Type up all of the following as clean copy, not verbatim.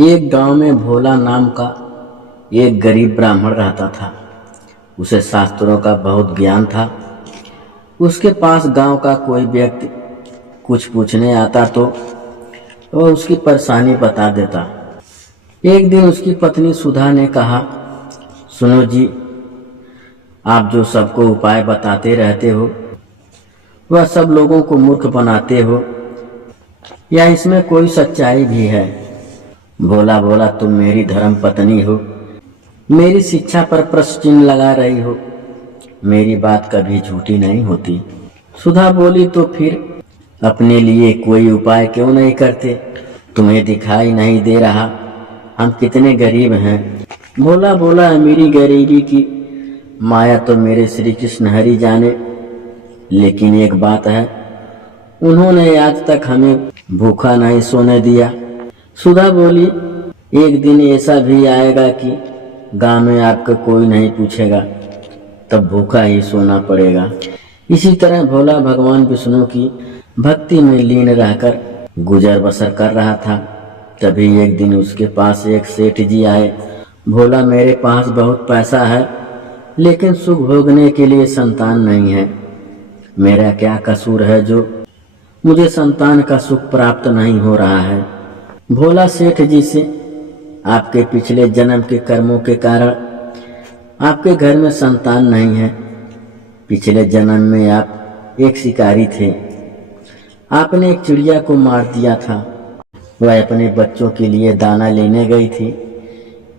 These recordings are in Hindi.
एक गांव में भोला नाम का एक गरीब ब्राह्मण रहता था। उसे शास्त्रों का बहुत ज्ञान था। उसके पास गांव का कोई व्यक्ति कुछ पूछने आता तो वह उसकी परेशानी बता देता। एक दिन उसकी पत्नी सुधा ने कहा, सुनो जी, आप जो सबको उपाय बताते रहते हो वह सब लोगों को मूर्ख बनाते हो, या इसमें कोई सच्चाई भी है? भोला बोला, तुम मेरी धर्म पत्नी हो, मेरी शिक्षा पर प्रश्न चिन्ह लगा रही हो, मेरी बात कभी झूठी नहीं होती। सुधा बोली, तो फिर अपने लिए कोई उपाय क्यों नहीं करते? तुम्हें दिखाई नहीं दे रहा हम कितने गरीब हैं? भोला बोला, मेरी गरीबी की माया तो मेरे श्री कृष्ण हरि जाने, लेकिन एक बात है, उन्होंने आज तक हमें भूखा नहीं सोने दिया। सुधा बोली, एक दिन ऐसा भी आएगा कि गांव में आपको कोई नहीं पूछेगा, तब भूखा ही सोना पड़ेगा। इसी तरह भोला भगवान विष्णु की भक्ति में लीन रहकर गुजर बसर कर रहा था। तभी एक दिन उसके पास एक सेठ जी आए। भोला, मेरे पास बहुत पैसा है, लेकिन सुख भोगने के लिए संतान नहीं है। मेरा क्या कसूर है जो मुझे संतान का सुख प्राप्त नहीं हो रहा है? भोला सेठ जी से, आपके पिछले जन्म के कर्मों के कारण आपके घर में संतान नहीं है। पिछले जन्म में आप एक शिकारी थे। आपने एक चिड़िया को मार दिया था। वह अपने बच्चों के लिए दाना लेने गई थी,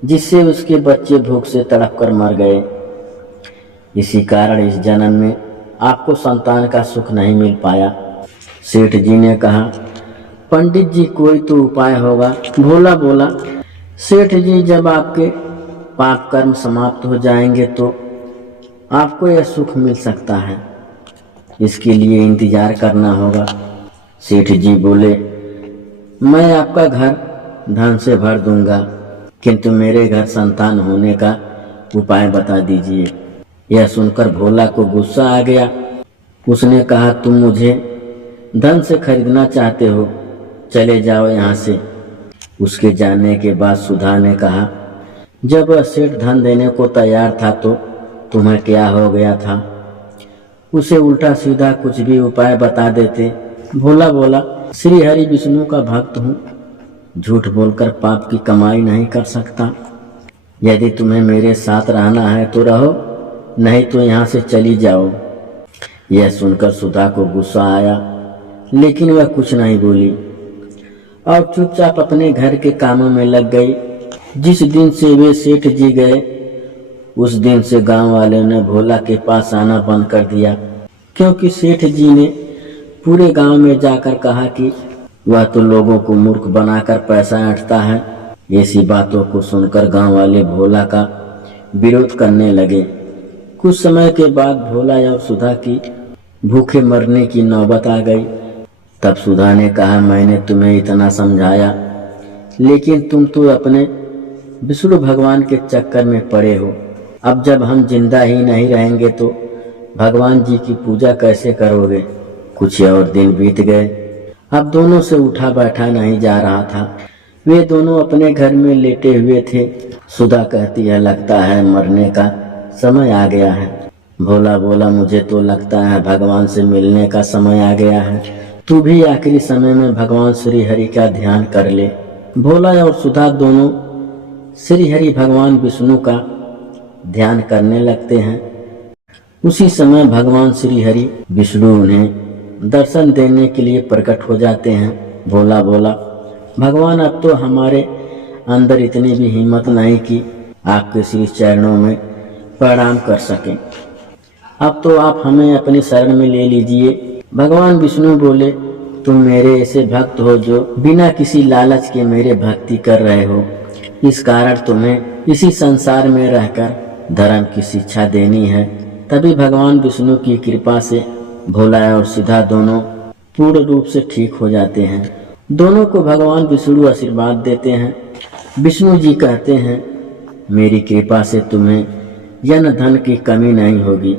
जिससे उसके बच्चे भूख से तड़प कर मर गए। इसी कारण इस जन्म में आपको संतान का सुख नहीं मिल पाया। सेठ जी ने कहा, पंडित जी कोई तो उपाय होगा। भोला बोला, सेठ जी, जब आपके पाप कर्म समाप्त हो जाएंगे तो आपको यह सुख मिल सकता है, इसके लिए इंतजार करना होगा। सेठ जी बोले, मैं आपका घर धन से भर दूंगा, किंतु मेरे घर संतान होने का उपाय बता दीजिए। यह सुनकर भोला को गुस्सा आ गया। उसने कहा, तुम मुझे धन से खरीदना चाहते हो, चले जाओ यहाँ से। उसके जाने के बाद सुधा ने कहा, जब वह सेठ धन देने को तैयार था तो तुम्हें क्या हो गया था? उसे उल्टा सीधा कुछ भी उपाय बता देते। भोला बोला, श्री हरि विष्णु का भक्त हूँ, झूठ बोलकर पाप की कमाई नहीं कर सकता। यदि तुम्हें मेरे साथ रहना है तो रहो, नहीं तो यहाँ से चली जाओ। यह सुनकर सुधा को गुस्सा आया, लेकिन वह कुछ नहीं बोली और चुपचाप अपने घर के कामों में लग गई। जिस दिन से वे सेठ जी गए, उस दिन से गांव वालों ने भोला के पास आना बंद कर दिया, क्योंकि सेठ जी ने पूरे गांव में जाकर कहा कि वह तो लोगों को मूर्ख बनाकर पैसा ऐंठता है। ऐसी बातों को सुनकर गांव वाले भोला का विरोध करने लगे। कुछ समय के बाद भोला और सुधा की भूखे मरने की नौबत आ गई। तब सुधा ने कहा, मैंने तुम्हें इतना समझाया, लेकिन तुम तो अपने विष्णु भगवान के चक्कर में पड़े हो। अब जब हम जिंदा ही नहीं रहेंगे तो भगवान जी की पूजा कैसे करोगे? कुछ और दिन बीत गए। अब दोनों से उठा बैठा नहीं जा रहा था। वे दोनों अपने घर में लेटे हुए थे। सुधा कहती है, लगता है मरने का समय आ गया है। भोला बोला, मुझे तो लगता है भगवान से मिलने का समय आ गया है। तू भी आखिरी समय में भगवान श्री हरि का ध्यान कर ले। भोला और सुधा दोनों श्री हरि भगवान विष्णु का ध्यान करने लगते हैं। उसी समय भगवान श्री हरि विष्णु उन्हें दर्शन देने के लिए प्रकट हो जाते हैं। भोला बोला, भगवान, अब तो हमारे अंदर इतनी भी हिम्मत नहीं कि आपके श्री चरणों में प्रणाम कर सकें। अब तो आप हमें अपनी शरण में ले लीजिए। भगवान विष्णु बोले, तुम मेरे ऐसे भक्त हो जो बिना किसी लालच के मेरे भक्ति कर रहे हो। इस कारण तुम्हें इसी संसार में रहकर धर्म की शिक्षा देनी है। तभी भगवान विष्णु की कृपा से भोला और सीधा दोनों पूर्ण रूप से ठीक हो जाते हैं। दोनों को भगवान विष्णु आशीर्वाद देते हैं। विष्णु जी कहते हैं, मेरी कृपा से तुम्हें जन धन की कमी नहीं होगी।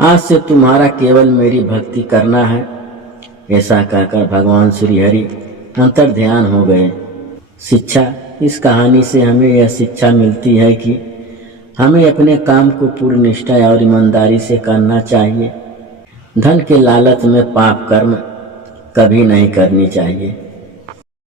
आज से तुम्हारा केवल मेरी भक्ति करना है। ऐसा कहकर भगवान श्री हरि अंतर ध्यान हो गए। शिक्षा इस कहानी से हमें यह शिक्षा मिलती है कि हमें अपने काम को पूर्ण निष्ठा और ईमानदारी से करना चाहिए। धन के लालच में पाप कर्म कभी नहीं करनी चाहिए।